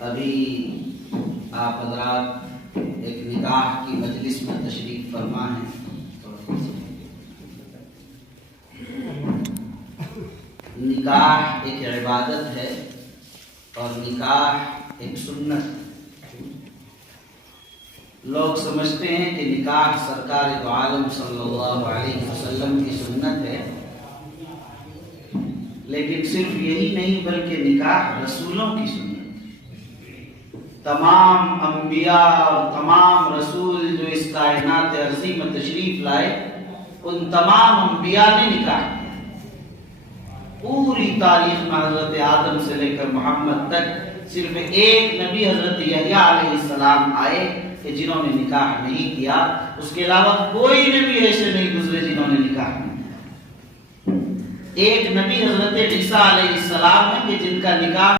ابھی آپ حضرات ایک نکاح کی مجلس میں تشریف فرما ہیں. نکاح ایک عبادت ہے اور نکاح ایک سنت ہے. لوگ سمجھتے ہیں کہ نکاح سرکار دو عالم صلی اللہ علیہ وسلم کی سنت ہے، لیکن صرف یہی نہیں بلکہ نکاح رسولوں کی سنت ہے. تمام انبیاء اور تمام رسول جو اس کائنات ارضی میں تشریف لائے، ان تمام انبیاء نے نکاح کیا. پوری تاریخ میں حضرت آدم سے لے کر محمد تک صرف ایک نبی حضرت یحییٰ علیہ السلام آئے کہ جنہوں نے نکاح نہیں کیا. اس کے علاوہ کوئی نبی ایسے نہیں گزرے جنہوں نے نکاح نہیں کیا. ایک نبی حضرت عیسیٰ علیہ السلام ہے کہ جن کا نکاح